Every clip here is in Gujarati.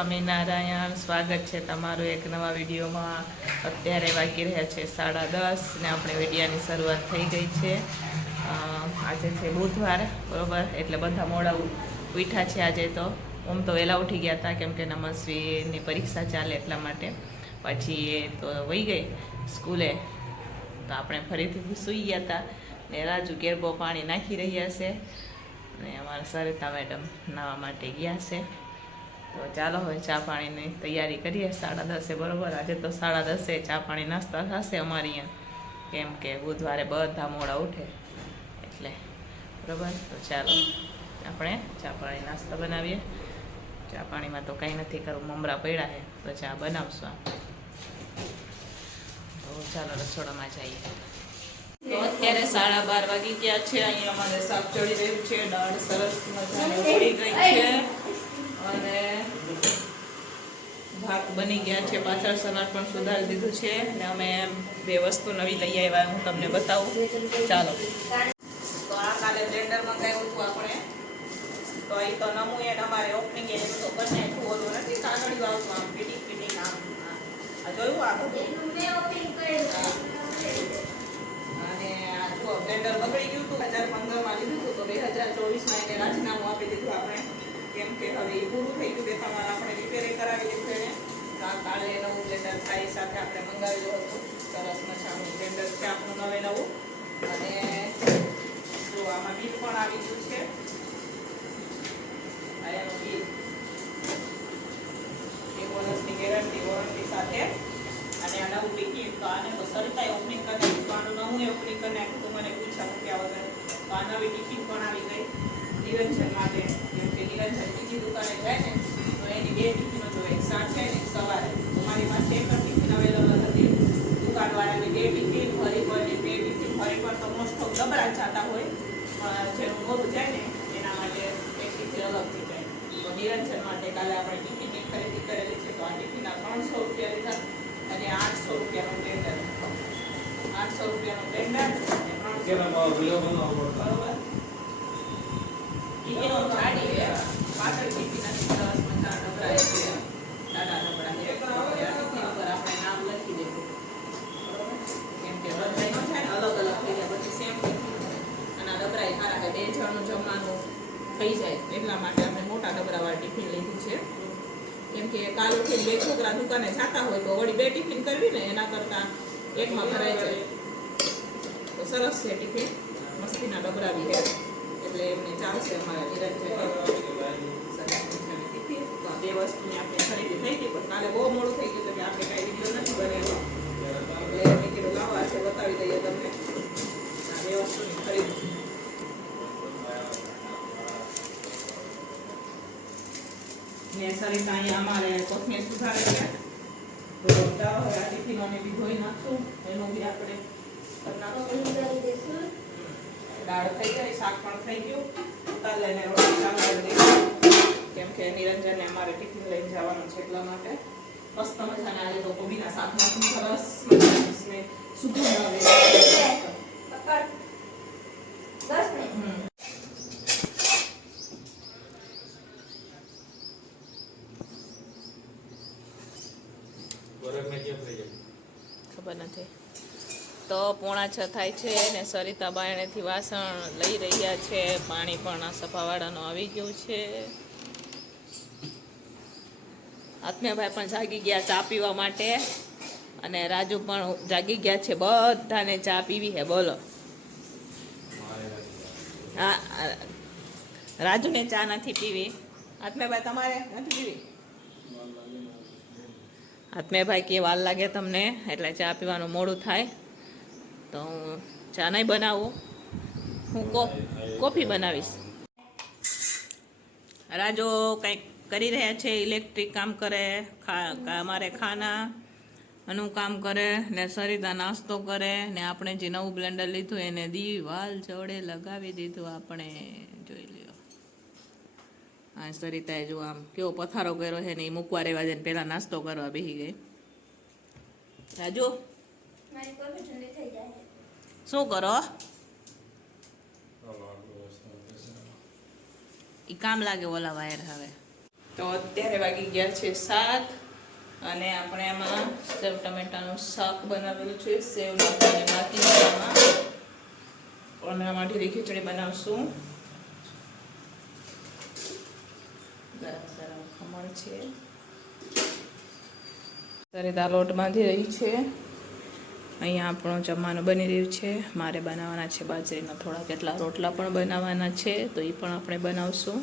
સ્વામિનારાયણ. સ્વાગત છે તમારું એક નવા વિડીયોમાં. અત્યારે વાગી રહ્યા છે 10:30 ને આપણે વિડીયાની શરૂઆત થઈ ગઈ છે. આજે છે બુધવાર, બરોબર, એટલે બધા મોડા ઉઠ્યા છે આજે. તો તો વહેલા ઉઠી ગયા હતા કેમ કે નમસ્વીની પરીક્ષા ચાલે એટલા માટે. પછી એ તો વહી ગઈ સ્કૂલે, તો આપણે ફરીથી સૂઈ ગયા હતા ને રાજુ ગેરબો પાણી નાખી રહ્યા છે અને અમારા સરિતા મેડમ નાહવા માટે ગયા છે. તો ચાલો હવે ચા પાણીની તૈયારી કરીએ. 10:30 બરોબર. આજે તો 10:30 ચા પાણી નાસ્તા થશે અમારી અહીંયા, કેમ કે બુધવારે બધા મોડા ઉઠે એટલે, બરોબર. તો ચાલો આપણે ચા પાણી નાસ્તા બનાવીએ. ચા પાણીમાં તો કંઈ નથી કરવું, મમરા પડ્યા છે તો ચા બનાવશું આપણે. તો ચાલો રસોડામાં જઈએ. તો અત્યારે 12:30 વાગી ગયા છે. અહીંયા અમારે શાક ચડી રહ્યું છે. દાળ સરસ મજાની ઉકળી ગઈ છે અને ભાત બની ગયા છે. પાછળ સલાડ પણ સુધારી દીધું છે અને અમે 2 વસ્તુ નવી લઈ આવ્યા, હું તમને બતાવું. ચાલો. તો આ કાલે બ્લેન્ડર મંગાવ્યું હતું આપણે, તો એ તો નમું એને અમારે ઓપનિંગ એ તો બંને ઓલું નથી કાગળિયું આવતું આમ ફિટિંગ ફિટિંગ આમ આ જોયું આ બધું. અને આ જો બ્લેન્ડર બગડી ગયું હતું, 2015માં લીધું હતું, તો 2024માં એને રાજીનામું આપી દીધું આપણે, કેમ કે હવે એ પૂરું થઈ ગયું. તમારે આપણે રિપેરિંગ કરાવી દીધું એને. કાલે નવું બ્લેન્ડર થાય સાથે આપણે મંગાવેલું હતું. સરસ મજાનું બ્લેન્ડર છે આપણું નવે નવું. અને જો આમાં બિલ પણ આવી ગયું છે, આ એનું બિલ 1 વર્ષની ગેરંટી વોરંટી સાથે. અને આ નવું ટિકિટ, તો આને તો સરિતાએ ઓપનિંગ કરી નાખ્યું, તો આનું નવું ઓપનિંગ કરી નાખ્યું. તો મને પૂછ્યા મૂક્યા વગર, તો આ નવી ટિકિટ પણ આવી ગઈ નિરંજન માટે. કેમ કે નિરંજન બીજી દુકાને જાય ને તો એની 2 ટિફિનો જોઈએ, એક સાંજે ને એક સવારે. તમારી પાસે એક જ ટિફિન અવેલેબલ હતી. દુકાનવાળાની 2 ટિફિન, ફરી કોઈની 2 ટિફિન, ફરી પર તો મોસ્ટ ઓફ ડબરા જતા હોય, જેનું મોડું જાય ને એના માટે એક ટિફિન અલગથી જાય. તો નિરંજન માટે કાલે આપણે ટિફિનની ખરીદી કરેલી છે. તો આ ટિફિનના 300 રૂપિયા લીધા અને 800 રૂપિયાનું બ્લેન્ડર. 800 રૂપિયાનું બ્લેન્ડર અને 300 બરોબર. ટિફિનો જાડી લેવા, પાછળ ટિફિન નથી, સરસ મજા ડબરા છે, દાદા ડબરા છે. ટિફિન ઉપર આપણે નામ લખી દેવું, બરોબર, કેમ કે બધાયનો છે ને અલગ અલગ થઈ જાય, પછી સેમ ટિફિન અને ડબરાય સારા છે, 2 જણનું જમવાનું થઈ જાય એટલા માટે આપણે મોટા ડબરાવાળા ટિફિન લીધું છે. કેમ કે કાલ ઉઠીને 2 છોકરા દુકાને જતા હોય તો વળી 2 ટિફિન કરવી ને, એના કરતાં એકમાં ભરાઈ જાય. તો સરસ છે ટિફિન, મસ્તીના ડબરા બી છે એટલે એમને ચાલશે. અમારા નિરંજન ટિફિન. તો આ 2 વસ્તુની આપણે ખરીદી થઈ ગઈ, પણ કાલે બહુ મોડું થઈ ગયું કે આપણે કાંઈ વિડીયો નથી બનાવ્યો, એટલે મેં કીધું લાવો આજે બતાવી દઈએ તમને આ 2 વસ્તુની ખરીદી. ને સરિતા અહીંયા અમારે કોથમીર સુધારે છે. તો ચાલો હવે આ ટિફિનોને બી ધોઈ નાખશું, એનું બી આપણે કરી નાખશું. દાળ થઈ ગઈ, શાક પણ થઈ ગયું. ઉતાર લઈને રોટલી ચાલુ કરી દઈશું, કેમ કે નિરંજનને અમારે ટિફિન લઈને જવાનું છે એટલા માટે. મસ્ત મજાને આજે તો કોબીના શાકમાંથી સરસ મજાની સુગંધ આવે. ખબર નથી. તો 5:45 થાય છે ને સરિતા બાયણેથી વાસણ લઈ રહ્યા છે. પાણી પણ આ સફાવાળાનું આવી ગયું છે. આત્મ્યાભાઈ પણ જાગી ગયા ચા પીવા માટે અને રાજુ પણ જાગી ગયા છે. બધાને ચા પીવી છે, બોલો. હા, રાજુને ચા નથી પીવી. આત્મ્યાભાઈ તમારે નથી પીવી? આત્મ્યાભાઈ કે વાર લાગે તમને એટલે ચા પીવાનું મોડું થાય, તો હું ચા નહીં બનાવું, હું કોફી બનાવીશ. રાજુ કંઈક કરી રહ્યા છે, ઇલેક્ટ્રિક કામ કરે, અમારે ખાનાનું કામ કરે ને સરિતા નાસ્તો કરે ને આપણે જે નવું બ્લેન્ડર લીધું એને દીવાલ જોડે લગાવી દીધું આપણે. જોઈ લ્યો આ સરિતાએ જો આમ કેવો પથારો કર્યો છે ને એ મૂકવા રહેવા દે ને પહેલાં નાસ્તો કરવા બેસી ગઈ. રાજુ શું કરો? એ કામ લાગે ઓલા વાયર. હવે તો અત્યારે વાગી ગયા છે 7 અને આપણે આમાં સેવ ટમેટાનું શાક બનાવેલું છે. સેવ નાખવાની બાકી છે આમાં. અને આમાં ઢીલી ખીચડી બનાવશું. ગરમ ગરમ ખમણ છે. સરિતા લોટ બાંધી રહી છે. અહીંયા આપણું જમવાનું બની રહ્યું છે. મારે બનાવવાના છે બાજરીના થોડા કેટલા રોટલા પણ બનાવવાના છે, તો એ પણ આપણે બનાવશું.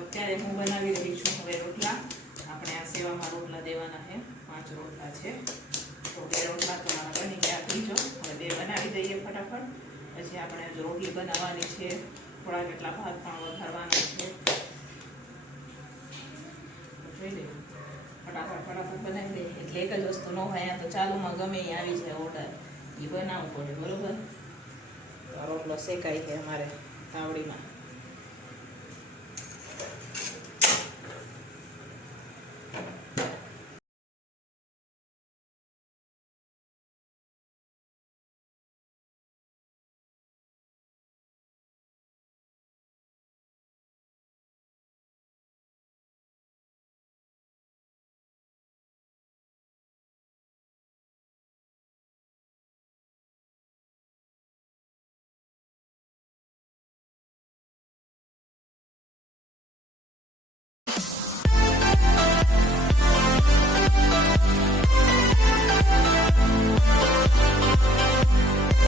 અત્યારે હું બનાવી રહી છું હવે રોટલા. આપણે આ સેવામાં રોટલા દેવાના છે. 5 રોટલા છે. તો 2 રોટલા તો મારા બની ગયા. બીજો હવે 2 બનાવી દઈએ ફટાફટ. પછી આપણે રોટલી બનાવવાની છે. થોડા કેટલા ભાત પણ વધારવાના છે. જોઈ લઈએ ફટાફટ બનાવી દઈએ. એટલે એક જ વસ્તુ ન હોય, તો ચાલુમાં ગમે એ આવી જાય ઓર્ડર, એ બનાવવું પડે. બરોબર. રોટલો શેકાય છે અમારે તાવડીમાં.